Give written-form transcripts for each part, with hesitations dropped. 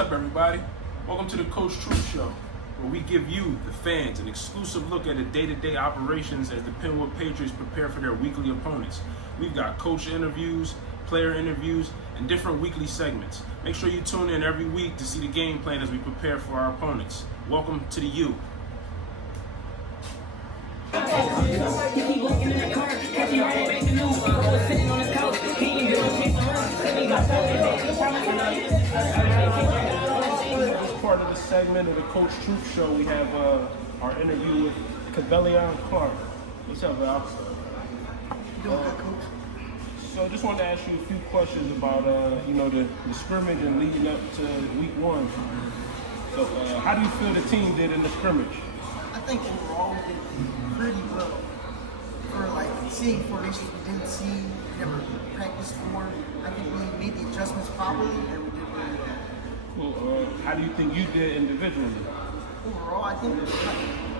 up, everybody? Welcome to the Coach Truth Show, where we give you, the fans, an exclusive look at the day-to-day operations as the Penwood Patriots prepare for their weekly opponents. We've got coach interviews, player interviews, and different weekly segments. Make sure you tune in every week to see the game plan as we prepare for our opponents. Welcome to the U. This part of the segment of the Coach Truth Show, we have our interview with Kavelion Clark. What's up, Val? Doing good, Coach. So I just wanted to ask you a few questions about the scrimmage and leading up to week one. So how do you feel the team did in the scrimmage? I think overall we did pretty well. For seeing formations we didn't see, we never practiced for. I think we made the adjustments properly and we did really well. Cool. How do you think you did individually? Overall, I think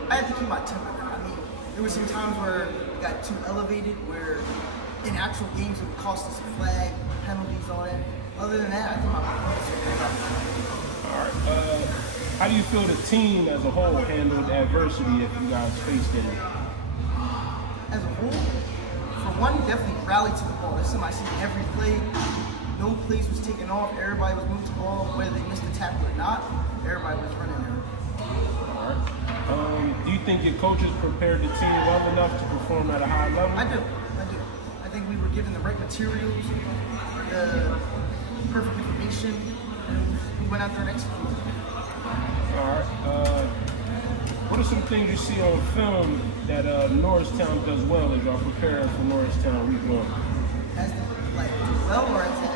I had to keep my temper down. I mean, there were some times where it got too elevated, where in actual games it would cost us a flag, penalties, all that. Other than that, I think my performance was good. All right. How do you feel the team as a whole handled adversity if you guys faced it? As a whole, for one, definitely rallied to the ball. That's something I see every play. No plays was taken off. Everybody was moving to the ball, whether they missed the tackle or not. Everybody was running there. All right. Do you think your coaches prepared the team well enough to perform at a high level? I do. I think we were given the right materials, the perfect information, and we went out there and executed. All right. What are some things you see on film that Norristown does well as y'all prepare for Norristown week one? As do well, or as we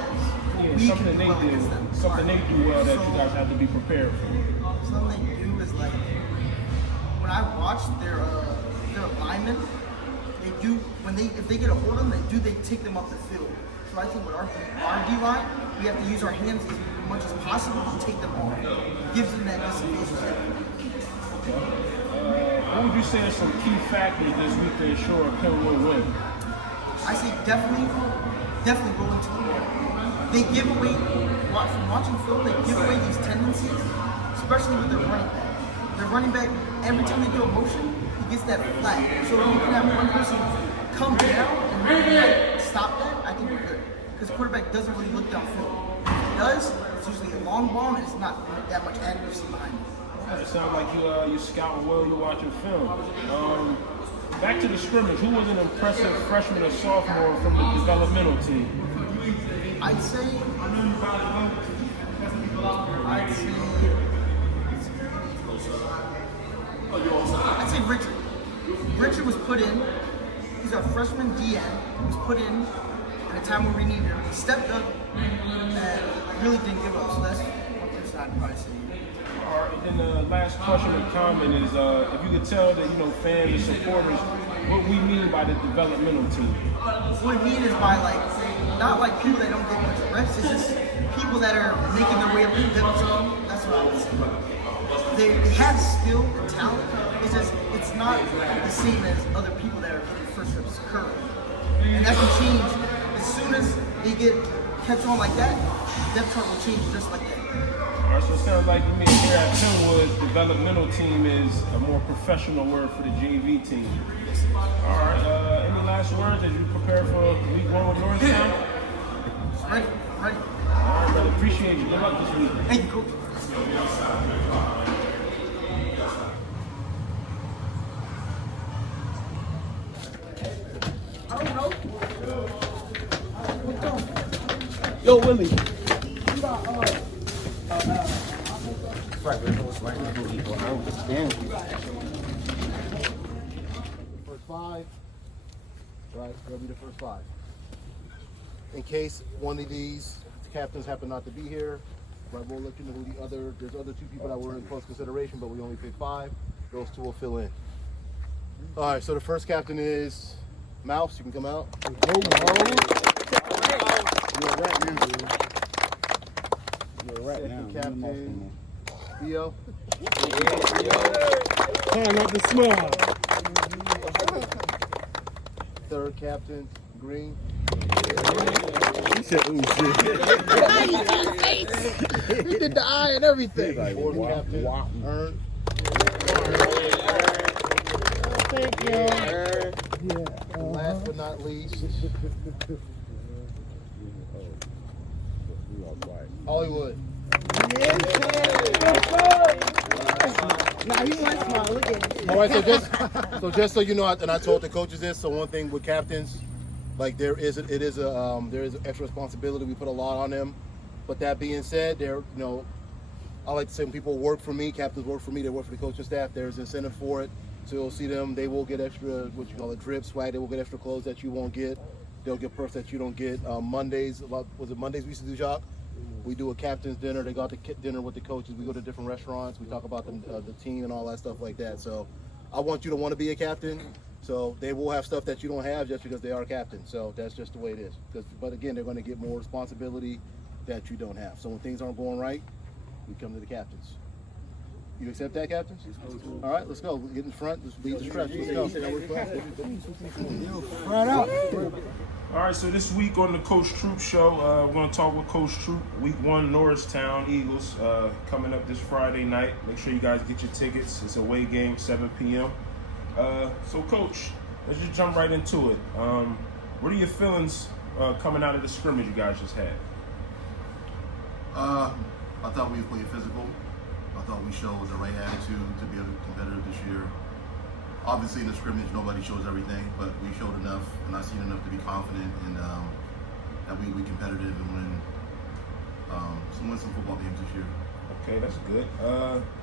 something they do, something they do well that you guys have to be prepared for. Something they do is when I watch their linemen, they do if they get a hold of them, they take them up the field. So I think with our D line, we have to use our hands as much as possible to take them off. It gives them that disadvantage. What would you say are some key factors this week to ensure Penwood win? I say definitely rolling to the ball. They give away, from watching film, they give away these tendencies, especially with their running back. Their running back, every time they do a motion, he gets that flat. So if you can have one person come down and really stop that, I think we're good. Because the quarterback doesn't really look downfield. If he does, it's usually a long ball and it's not that much accuracy behind it. It sounds like you're scouting well, you're watching film. Back to the scrimmage, who was an impressive freshman or sophomore from the developmental team? I'd say Richard. Richard was put in. He's our freshman DN. He was put in at a time where we needed him. He stepped up and really didn't give up. So that's one person I'd probably say. All right, and then the last question or comment is, if you could tell the fans and supporters what we mean by the developmental team. What we mean is by not people that don't get much reps. It's just people that are making their way up the depth chart. That's what I would say. They have skill and talent. It's not the same as other people that are getting first reps currently. And that can change as soon as they catch on like that. Depth chart will change just like that. All right, so it sounds like you mean here at Penwood, developmental team is a more professional word for the JV team. All right, any last words as you prepare for week one with Norristown? Ready. All right, brother, appreciate you. Good luck this week. Thank you, Coach. Yo, Willie. First five. Right, that'll be the first five. In case one of these captains happen not to be here, right, we'll let you know who there's other two people that were in close consideration, but we only picked five. Those two will fill in. All right, so the first captain is Mouse. You can come out. You're right now, dude. You're right now. Captain Theo. Trying not to smile. Third captain Green. He said, "Ooh, shit." He did the eye and everything. Like, Fourth wow, captain, wow. Earn. Thank you. Last but not least, Hollywood. Nah, he went smart. Look at him. All right, so just so you know, and I told the coaches this. So one thing with captains, like there is extra responsibility. We put a lot on them. But that being said, I like to say when people work for me, captains work for me. They work for the coaching staff. There's incentive for it. So you'll see them. They will get extra, what you call it, drip swag. They will get extra clothes that you won't get. They'll get perks that you don't get. Mondays, was it Mondays we used to do, Jacques? We do a captain's dinner. They got to dinner with the coaches. We go to different restaurants. We talk about the team and all that stuff like that. So I want you to want to be a captain. So they will have stuff that you don't have just because they are captain. So that's just the way it is. But again, they're going to get more responsibility that you don't have. So when things aren't going right, we come to the captains. You accept that, captains? All right, let's go. Get in front. Let's lead the stretch. Let's go. Right out. All right, so this week on the Coach Troop Show, we're going to talk with Coach Troop. Week 1, Norristown Eagles, coming up this Friday night. Make sure you guys get your tickets. It's a away game, 7 p.m. So, Coach, let's just jump right into it. What are your feelings coming out of the scrimmage you guys just had? I thought we played physical. I thought we showed the right attitude to be a competitor this year. Obviously, in the scrimmage, nobody shows everything, but we showed enough, and I've seen enough to be confident in that we competitive and win some football games this year. Okay, that's good.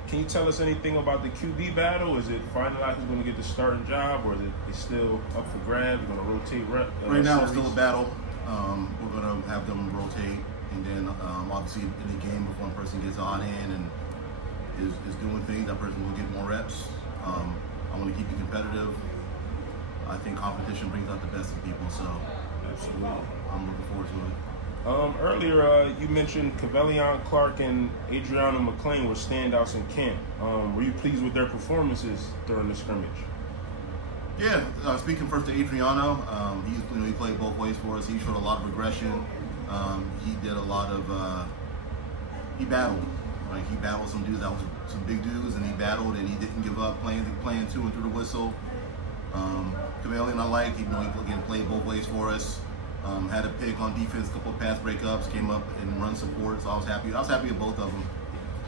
Can you tell us anything about the QB battle? Is it finalized who's going to get the starting job, or is it still up for grabs? You're going to rotate right now, it's still a battle. We're going to have them rotate, and then obviously in the game, if one person gets on hand and is doing things, that person will get more reps. I want to keep it competitive. I think competition brings out the best in people, so Absolutely. I'm looking forward to it. Earlier, you mentioned Cavelion Clark and Adriana McLean were standouts in camp. Were you pleased with their performances during the scrimmage? Yeah, speaking first to Adriano, he played both ways for us. He showed a lot of aggression. He did a lot of he battled. Like he battled some dudes that was some big dudes, and he battled and he didn't give up playing to and through the whistle. Cavalian I liked, he again played both ways for us. Had a pick on defense, a couple of pass breakups, came up and run support, so I was happy with both of them.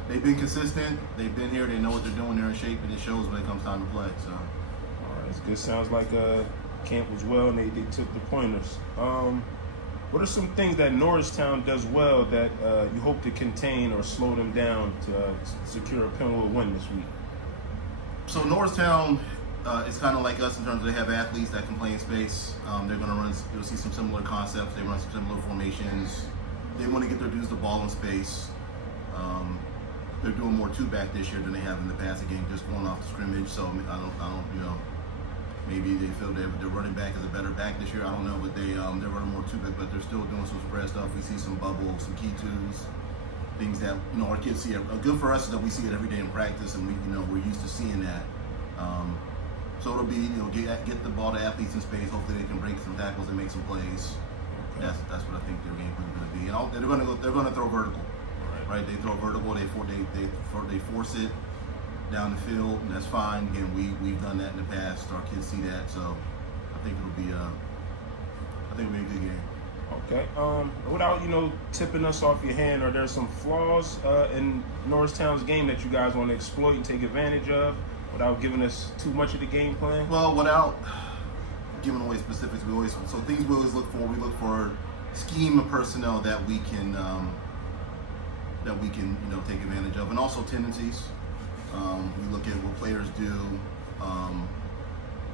They've been consistent, they've been here, they know what they're doing, they're in shape, and it shows when it comes time to play. So All right, that's good. Sounds like camp was well, and they took the pointers. What are some things that Norristown does well that you hope to contain or slow them down to secure a Penwood win this week? So Norristown is kind of like us in terms of they have athletes that can play in space. They're going to run, you'll see some similar concepts. They run some similar formations. They want to get their dudes the ball in space. They're doing more two-back this year than they have in the past. Again, just going off the scrimmage. So I don't, maybe they feel their running back is a better back this year. I don't know, but they're running more two-back, but they're still doing some spread stuff. We see some bubble, some key twos, things that our kids see. Good for us is that we see it every day in practice, and we're used to seeing that. So it'll be get the ball to athletes in space. Hopefully they can break some tackles and make some plays. That's what I think their game plan is going to be. And they're going to throw vertical, right? They throw vertical. They force it down the field, and that's fine. Again, we've done that in the past. Our kids see that, so I think it'll be a good game. Okay. Without tipping us off your hand, are there some flaws in Norristown's game that you guys want to exploit and take advantage of, without giving us too much of the game plan? Well, without giving away specifics, we always look for. We look for scheme of personnel that we can take advantage of, and also tendencies. We look at what players do,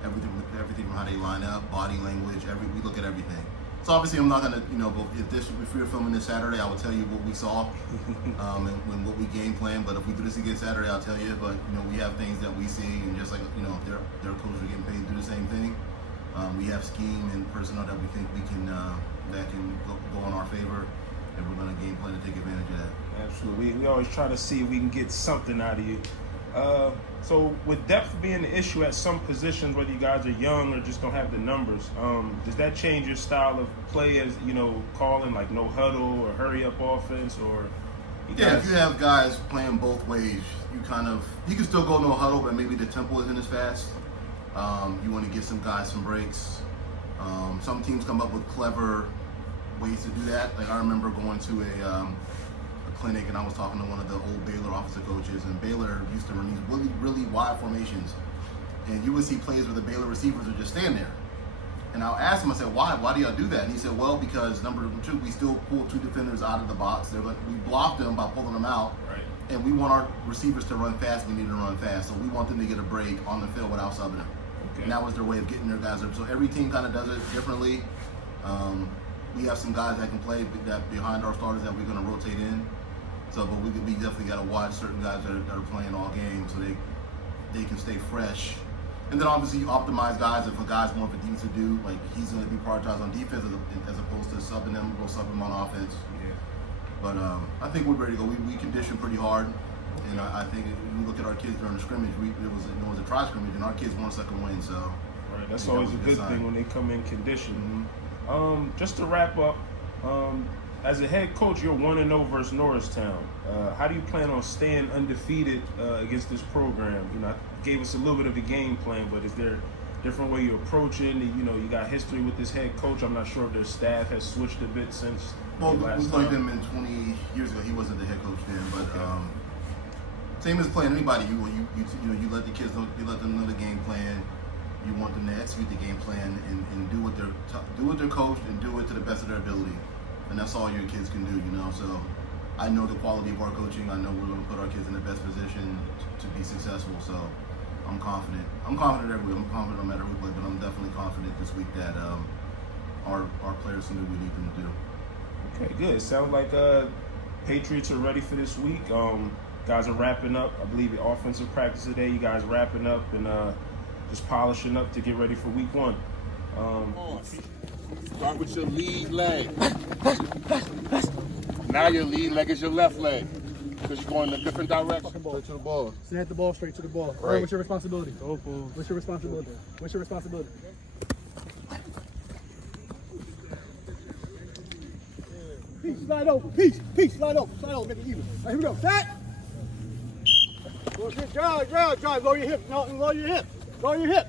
everything from how they line up, body language. We look at everything. So obviously, I'm not gonna, if we were filming this Saturday, I would tell you what we saw and what we game plan. But if we do this again Saturday, I'll tell you. But we have things that we see, and just like their coaches are getting paid to do the same thing. We have scheme and personnel that we think we can that can go in our favor, and we're gonna game plan to take advantage of that. Absolutely. We always try to see if we can get something out of you. So with depth being the issue at some positions, whether you guys are young or just don't have the numbers, does that change your style of play as, calling like no huddle or hurry up offense or? Yeah, if you have guys playing both ways, you can still go no huddle, but maybe the tempo isn't as fast. You want to give some guys some breaks. Some teams come up with clever ways to do that. Like I remember going to a clinic and I was talking to one of the old Baylor offensive coaches, and Baylor used to run these really, really wide formations, and you would see plays where the Baylor receivers would just stand there. And I asked him, I said, why do y'all do that? And he said, well, because number two, we still pull two defenders out of the box. We blocked them by pulling them out, right. And we want our receivers to run fast. We need to run fast, so we want them to get a break on the field without subbing them. Okay. And that was their way of getting their guys up. So every team kind of does it differently. We have some guys that can play that behind our starters that we're going to rotate in. So, but we definitely got to watch certain guys that are playing all games so they can stay fresh. And then obviously you optimize guys. If a guy's more of a defensive dude, like he's going to be prioritized on defense as opposed to subbing him, go sub him on offense. Yeah. But I think we're ready to go. We conditioned pretty hard, and I think if you look at our kids during the scrimmage, it was a try scrimmage, and our kids won a second win. So right, that's always a good thing when they come in conditioned. Just to wrap up, as a head coach, you're 1-0 versus Norristown. How do you plan on staying undefeated against this program? I gave us a little bit of a game plan, but is there a different way you approach it? You got history with this head coach. I'm not sure if their staff has switched a bit since we last played time. them in 20 years ago. He wasn't the head coach then, but same as playing anybody. You let the kids know, you let them know the game plan. You want them to execute the game plan and do what they're coached and do it to the best of their ability. And that's all your kids can do, So I know the quality of our coaching. I know we're going to put our kids in the best position to be successful. So I'm confident. I'm confident every week. I'm confident no matter who we play, but I'm definitely confident this week that our players can do what we need them to do. Okay, good. It sounds like Patriots are ready for this week. Guys are wrapping up. I believe the offensive practice today. You guys wrapping up and just polishing up to get ready for week 1. Start with your lead leg. Now your lead leg is your left leg because you're going in a different direction. Straight to the ball. Snap the ball straight to the ball. Right. What's your responsibility? What's your responsibility? What's your responsibility? Peach, slide over. Peach, slide over. Slide over, make it even. All right, here we go. Set. Drive. Lower your hip. No, lower your hip. Lower your hip.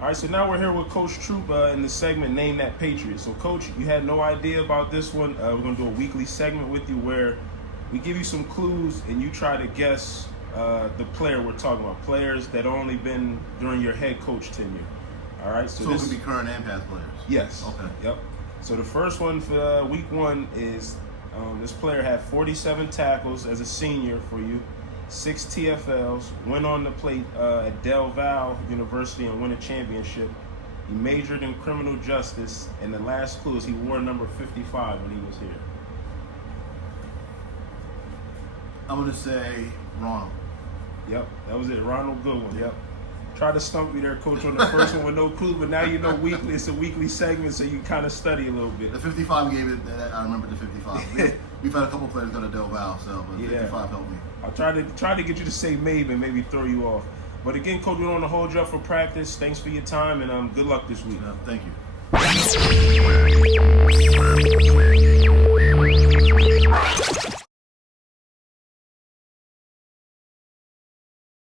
All right, so now we're here with Coach Troop in the segment Name That Patriot. So, Coach, you had no idea about this one. We're going to do a weekly segment with you where we give you some clues and you try to guess the player we're talking about, players that only been during your head coach tenure. All right, so it this could be current and past players. Yes. Okay. Yep. So the first one for week 1 is this player had 47 tackles as a senior for you, 6 TFLs, went on to play at Del Valle University and win a championship. He majored in criminal justice, and the last clue is he wore number 55 when he was here. I'm going to say Ronald. Yep, that was it. Ronald Goodwin. Yep. Tried to stump you there, Coach, on the first one with no clue, but now you know weekly. It's a weekly segment, so you kind of study a little bit. The 55 gave it. I remember the 55. We've had a couple players go to Del Valle, but 55 helped me. I'll try to get you to say maybe and maybe throw you off. But again, Coach, we don't want to hold you up for practice. Thanks for your time, and good luck this week. Thank you.